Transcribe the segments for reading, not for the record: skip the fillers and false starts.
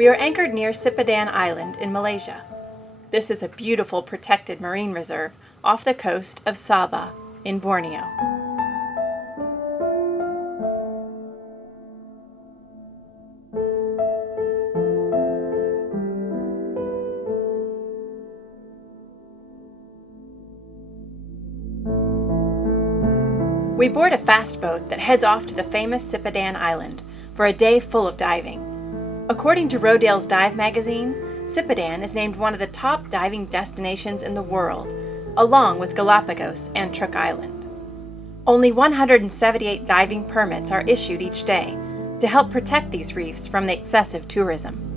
We are anchored near Sipidan Island in Malaysia. This is a beautiful protected marine reserve off the coast of Sabah in Borneo. We board a fast boat that heads off to the famous Sipidan Island for a day full of diving. According to Rodale's Dive magazine, Sipadan is named one of the top diving destinations in the world, along with Galapagos and Truk Island. Only 178 diving permits are issued each day to help protect these reefs from the excessive tourism.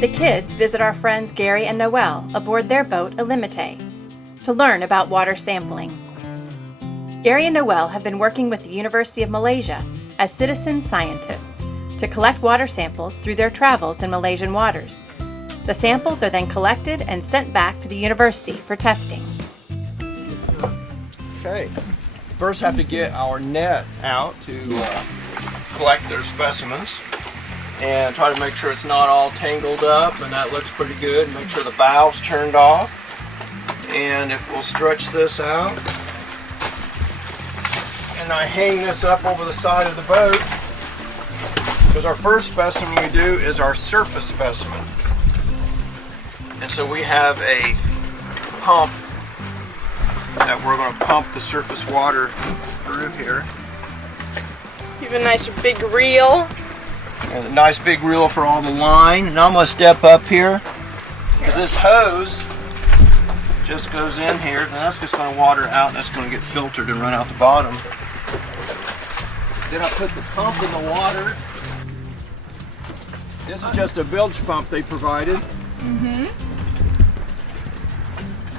The kids visit our friends Gary and Noel aboard their boat Illumite to learn about water sampling. Gary and Noel have been working with the University of Malaysia as citizen scientists to collect water samples through their travels in Malaysian waters. The samples are then collected and sent back to the university for testing. Okay, first have to get our net out to collect their specimens and try to make sure it's not all tangled up, and that looks pretty good. Make sure the valve's turned off, and if we'll stretch this out and I hang this up over the side of the boat, because our first specimen we do is our surface specimen. And so we have a pump that we're going to pump the surface water through here. You have a nice big reel. And a nice big reel for all the line. Now I'm going to step up here, because this hose just goes in here, and that's just going to water out, and that's going to get filtered and run out the bottom. Then I put the pump in the water. This is just a bilge pump they provided. Then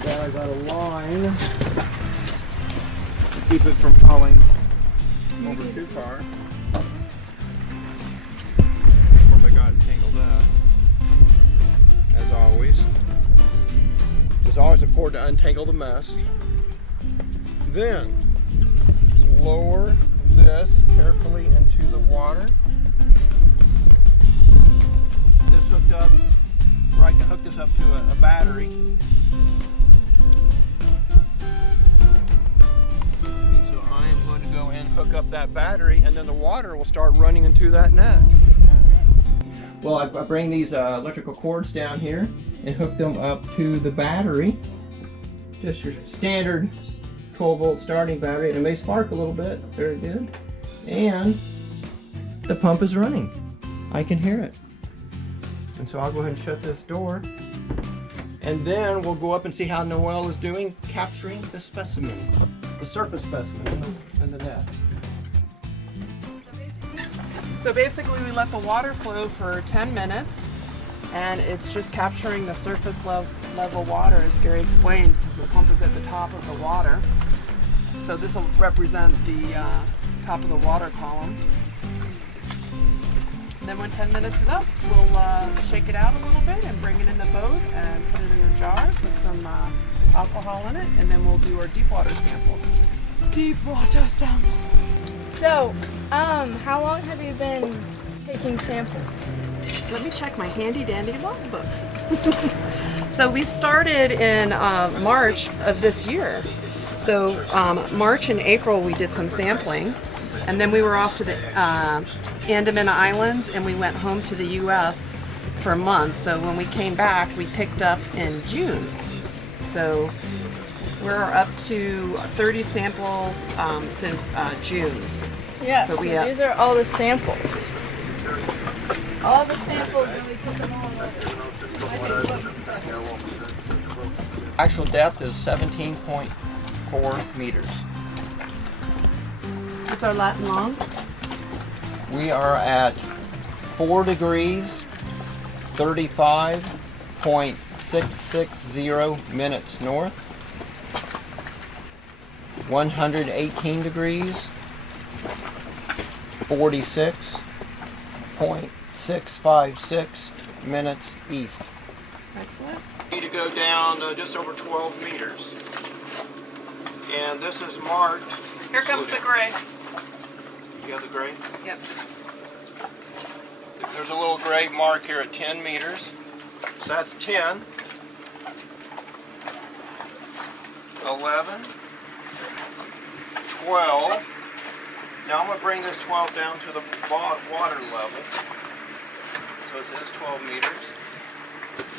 I got a line to keep it from falling over too far. Of course, I got it tangled up, as always. It's always important to untangle the mess. Then lower this carefully into the water. This hooked up, or I can hook this up to a battery. And so I am going to go and hook up that battery, and then the water will start running into that net. Well, I bring these electrical cords down here and hook them up to the battery. Just your standard 12-volt starting battery, and it may spark a little bit. Very good. And the pump is running. I can hear it. And so I'll go ahead and shut this door. And then we'll go up and see how Noel is doing capturing the specimen, the surface specimen in the net. So basically we let the water flow for 10 minutes, and it's just capturing the surface level water, as Gary explained, because the pump is at the top of the water. So this will represent the top of the water column. And then when 10 minutes is up, we'll shake it out a little bit and bring it in the boat and put it in a jar, put some alcohol in it, and then we'll do our deep water sample. Deep water sample. So, how long have you been taking samples? Let me check my handy dandy logbook. So we started in March of this year. So March and April we did some sampling, and then we were off to the Andaman Islands, and we went home to the U.S. for a month. So when we came back, we picked up in June. So we're up to 30 samples since June. Yes, But we, so these are all the samples. All the samples, and we took them all over. Actual depth is 17.4 meters. What's our Latin long? We are at 4 degrees, 35.660 minutes north, 118 degrees, 46.656 minutes east. Excellent. Need to go down just over 12 meters. And this is marked. Here comes the gray. You have the gray? Yep. There's a little gray mark here at 10 meters. So that's 10, 11, 12. Now I'm going to bring this 12 down to the water level. So it is 12 meters.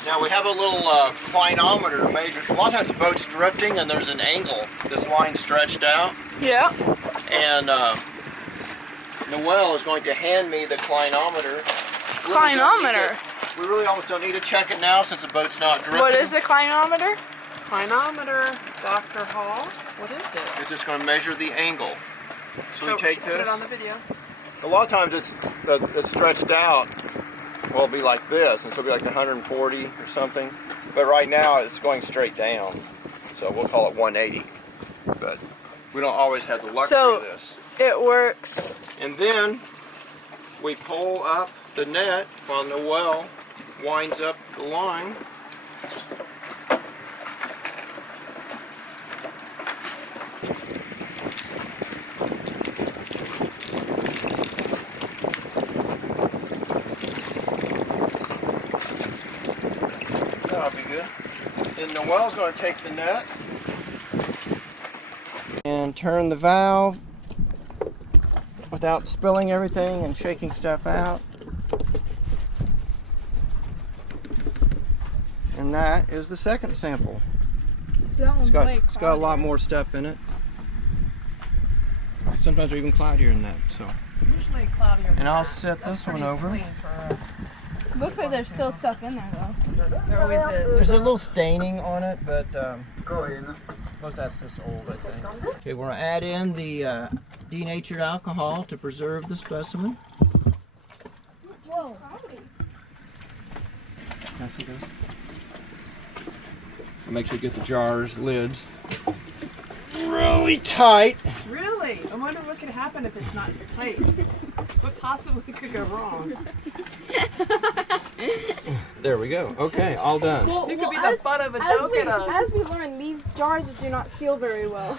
Now we have a little clinometer measured. A lot of times the boat's drifting and there's an angle. This line stretched out. Yeah. And Noelle is going to hand me the clinometer. Clinometer? We really almost don't need to check it now since the boat's not drifting. What is the clinometer? Clinometer, Dr. Hall. What is it? It's just going to measure the angle. So we take Put this. it on the video. A lot of times it's stretched out. Well, it'll be like this, and so it'll be like 140 or something. But right now it's going straight down. So we'll call it 180. But we don't always have the luxury of this. It works. And then we pull up the net while Noelle winds up the line. That'll be good. Then Noelle's going to take the net and turn the valve without spilling everything and shaking stuff out. And that is the second sample. So that one's It's got a lot more stuff in it. Sometimes they're even cloudier than that. So. Usually cloudier than And I'll that. set That's this one pretty over. clean for Looks like there's still stuff in there though. there always is. There's a little staining on it, but most that's just old, I think. Okay, we're gonna add in the denatured alcohol to preserve the specimen. Whoa. Can I see those? Make sure you get the jars, lids really tight. Really? I wonder what could happen if it's not tight. What possibly could go wrong? There we go. Okay, all done. Well, You could be the butt of a joke as we learned, these jars do not seal very well.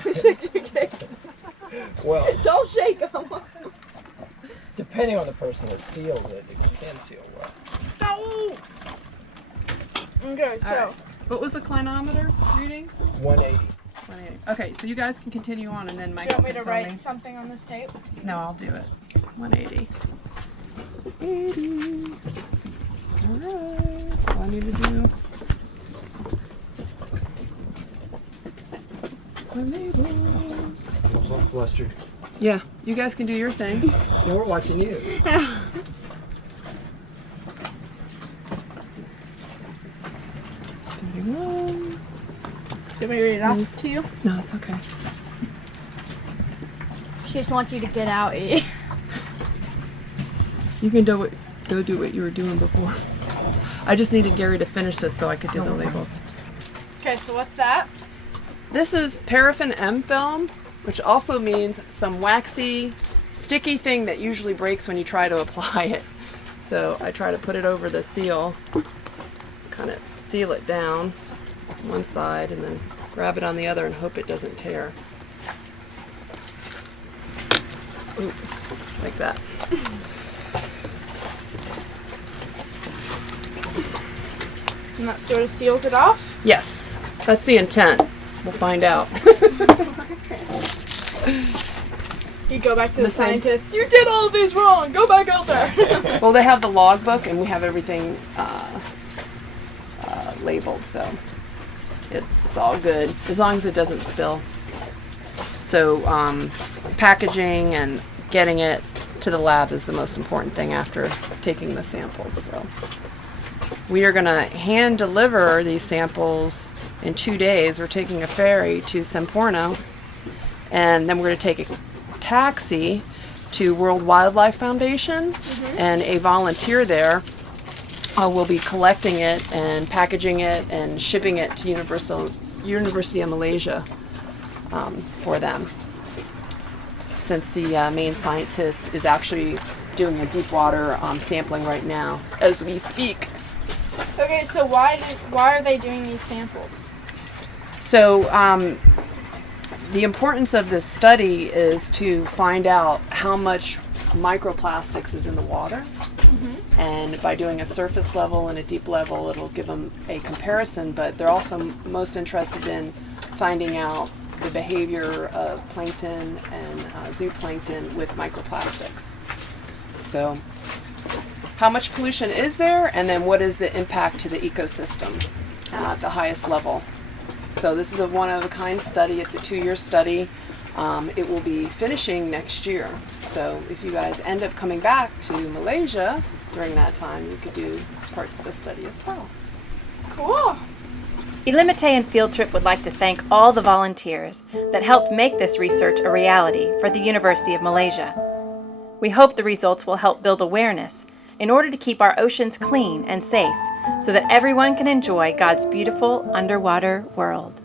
Well, Don't shake them. depending on the person that seals it, it can seal well. No! Okay, so. All right. What was the clinometer reading? 180. 180. Okay, so you guys can continue on, and then Mike. Do you want me to can film write something on this tape? No, I'll do it. 180. 80. Alright, so I need to do my labels. I was all flustered. Yeah, you guys can do your thing. Yeah, we're watching you. 31. Did we read it off to you? No, it's okay. She just wants you to get out. Eh? You can go do what you were doing before. I just needed Gary to finish this so I could do the labels. Okay, so what's that? This is paraffin M film, which also means some waxy, sticky thing that usually breaks when you try to apply it. So I try to put it over the seal, kind of seal it down one side and then grab it on the other and hope it doesn't tear. like that. And that sort of seals it off? Yes, that's the intent. We'll find out. You go back to the same- scientist. You did all of these wrong. Go back out there. Well, they have the logbook, and we have everything labeled, so it's all good as long as it doesn't spill. So packaging and getting it to the lab is the most important thing after taking the samples. So we are going to hand deliver these samples in 2 days. We're taking a ferry to Semporno, and then we're going to take a taxi to World Wildlife Foundation, and a volunteer there will be collecting it and packaging it and shipping it to University of Malaysia for them, since the main scientist is actually doing a deep water sampling right now as we speak. Okay, so why are they doing these samples? So the importance of this study is to find out how much microplastics is in the water. And by doing a surface level and a deep level, it'll give them a comparison, but they're also most interested in finding out the behavior of plankton and zooplankton with microplastics. So how much pollution is there, and then what is the impact to the ecosystem at the highest level? So this is a one-of-a-kind study. It's a 2-year study. It will be finishing next year. So if you guys end up coming back to Malaysia during that time, you could do parts of the study as well. Cool. Illumite and Field Trip would like to thank all the volunteers that helped make this research a reality for the University of Malaysia. We hope the results will help build awareness in order to keep our oceans clean and safe so that everyone can enjoy God's beautiful underwater world.